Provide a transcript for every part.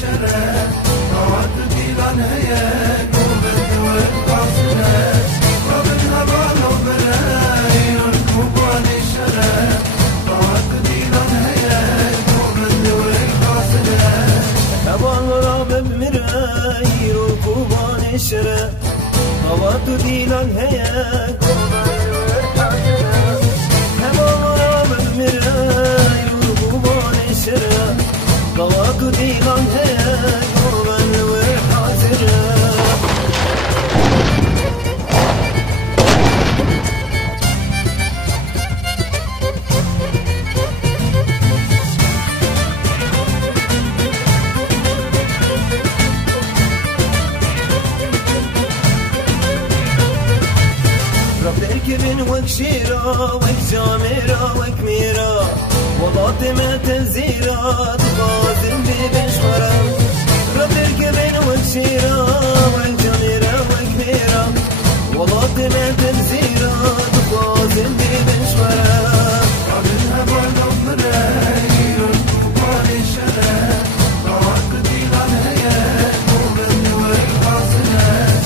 الشرع طوات ديلان هيا قوبت والقاصلة ومنها بالو بلاي ركوبان الشرع طوات ديلان هيا قوبت والقاصلة هبال راب بمراي ركوبان الشرع طوات ديلان هيا قوبت والقاصلة هبال راب بمراي ركوبان الشرع طوات ديلان هيا قوبت والقاصلة ركبن وكشيرة وكجامرة وكميرة وضعت ما تنزيرة تقاسم ببشخرة ركبن وكشيرة وكجامرة وكميرة وضعت ما تنزيرة تقاسم ببشخرة ومنها بالو بلاي ركوبان الشرع طوات ديلان هيا قوبت والقاصلة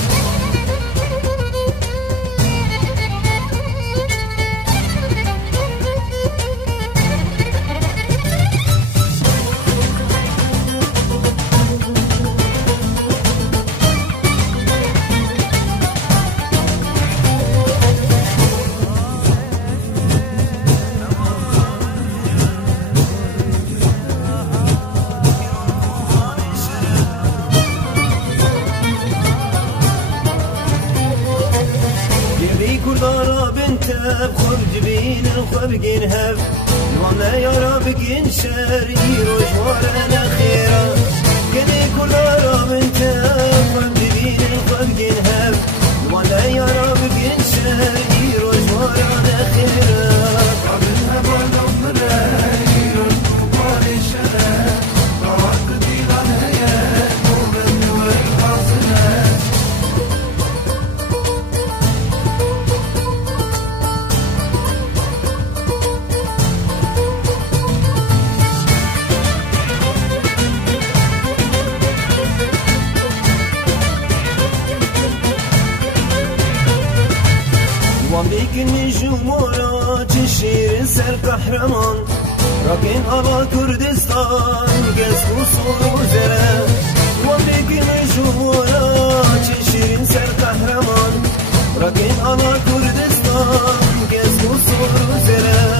كردارا بنتاب خرج بين الخبقين هب الوانا يا رابقين شاري رجوارنا خيرا قدي كردارا بنتاب خرج بين الخبقين هب الوانا يا رابقين شاري رجوارنا خيرا ومنها بالو بلاي ركوبان الشرع طوات ديلان هيا قوبت والقاصلة وامديك النجوم ورا تشير سر قهرمان راكين على كردستان قسم وصول وزرا وامديك النجوم ورا تشير سر قهرمان راكين على كردستان قسم وصول وزرا